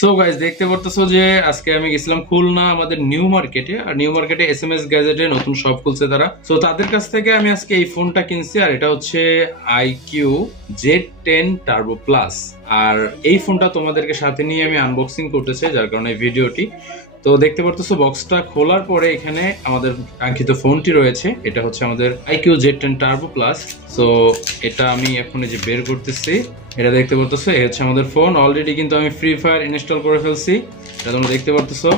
So guys দেখতে পারতেছো যে আজকে আমি গেছিলাম খুলনা, আমাদের নিউ মার্কেটে আর নিউ মার্কেটে এস এম এস গ্যাজেটে নতুন শপ খুলছে তারা। সো তাদের কাছ থেকে আমি আজকে এই ফোনটা কিনছি, আর এটা হচ্ছে iQOO Z ten turbo plus আর এই ফোনটা তোমাদেরকে সাথে নিয়ে আমি আনবক্সিং করতেছি, যার কারণে ভিডিওটি। তো, দেখতে পারতেছো বক্সটা খোলার পরে এখানে আমাদের কাঙ্ক্ষিত ফোনটি রয়েছে। এটা হচ্ছে আমাদের iQOO Z ten turbo plus so এটা আমি এখন যে বের করতেছি এটা দেখতে পারতেছো, এই হচ্ছে আমাদের ফোন অলরেডি কিন্তু আমি ফ্রি ফায়ার ইনস্টল করে ফেলছি, এটা তোমরা দেখতে পারতেছো।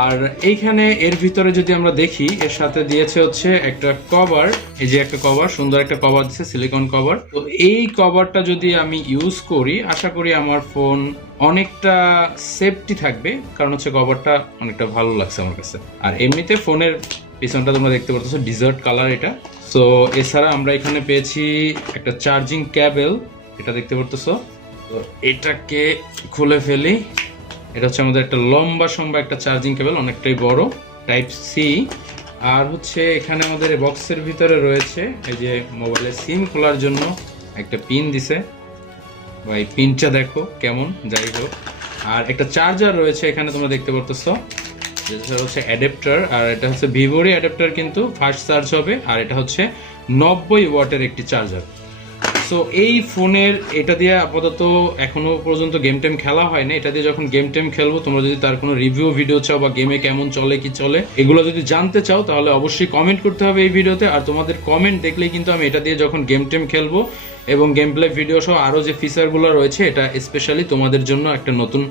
আর এইখানে এর ভিতরে যদি আমরা দেখি, এর সাথে দিয়েছে হচ্ছে একটা কভার এই যে একটা কভার সুন্দর একটা কভার দিচ্ছে সিলিকন কভার তো এই কভারটা যদি আমি ইউজ করি, আশা করি আমার ফোন অনেকটা সেফটি থাকবে, কারণ হচ্ছে কভারটা অনেকটা ভালো লাগছে আমার কাছে। আর এমনিতে ফোনের পিছনটা তোমরা দেখতে পারতেছো ডিজার্ট কালার এটা। সো এছাড়া আমরা এখানে পেয়েছি একটা চার্জিং ক্যাবেল এটা দেখতে পারতেছো? তো এটাকে খুলে ফেলি। এটা হচ্ছে আমাদের একটা লম্বা সম্বা একটা চার্জিং কেবল, অনেকটাই বড়, টাইপ সি আর হচ্ছে এখানে আমাদের বক্সের ভিতরে রয়েছে, এই যে মোবাইলের সিম খোলার জন্য একটা পিন দিছে। এই পিনটা দেখো কেমন, যাই হোক। আর একটা চার্জার রয়েছে এখানে, তোমরা দেখতে পারতেছো। যেটা হচ্ছে অ্যাডাপ্টার, আর এটা হচ্ছে ভিভোরই অ্যাডাপ্টার কিন্তু, ফাস্ট চার্জ হবে। আর এটা হচ্ছে নব্বই ওয়াটের একটি চার্জার। সো এই ফোনের এটা দিয়ে আপাতত এখনও পর্যন্ত গেম টেম খেলা হয় না। এটা দিয়ে যখন গেম টেম খেলব, তোমরা যদি তার কোনো রিভিউ ভিডিও চাও বা গেমে কেমন চলে, কি চলে, এগুলো যদি জানতে চাও, তাহলে অবশ্যই কমেন্ট করতে হবে এই ভিডিওতে আর তোমাদের কমেন্ট দেখলেই কিন্তু আমি এটা দিয়ে যখন গেম টেম খেলব এবং গেম প্লে ভিডিও সহ আরও যে ফিচারগুলো রয়েছে, এটা স্পেশালি তোমাদের জন্য একটা নতুন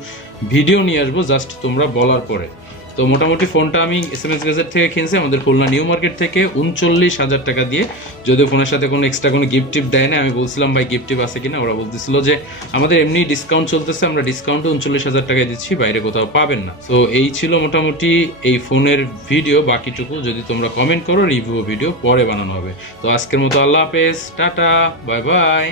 ভিডিও নিয়ে আসব জাস্ট তোমরা বলার পরে। তো মোটামুটি ফোনটা আমি এস এম এস গেজেট থেকে কিনছি, আমাদের খুলনা নিউ মার্কেট থেকে উনচল্লিশ হাজার টাকা দিয়ে। যদিও ফোনের সাথে কোনো এক্সট্রা কোনো গিফট টিপ দেয় না আমি বলছিলাম, ভাই গিফট টিপ আছে কিনা? ওরা বলতেছিল যে, আমাদের এমনি ডিসকাউন্ট চলতেছে, আমরা ডিসকাউন্টে উনচল্লিশ হাজার টাকায় দিচ্ছি, বাইরে কোথাও পাবেন না। তো এই ছিল মোটামুটি এই ফোনের ভিডিও বাকিটুকু যদি তোমরা কমেন্ট করো রিভিউ ভিডিও পরে বানানো হবে। তো আজকের মতো আল্লাহ হাফেজ, টাটা, বাই বাই।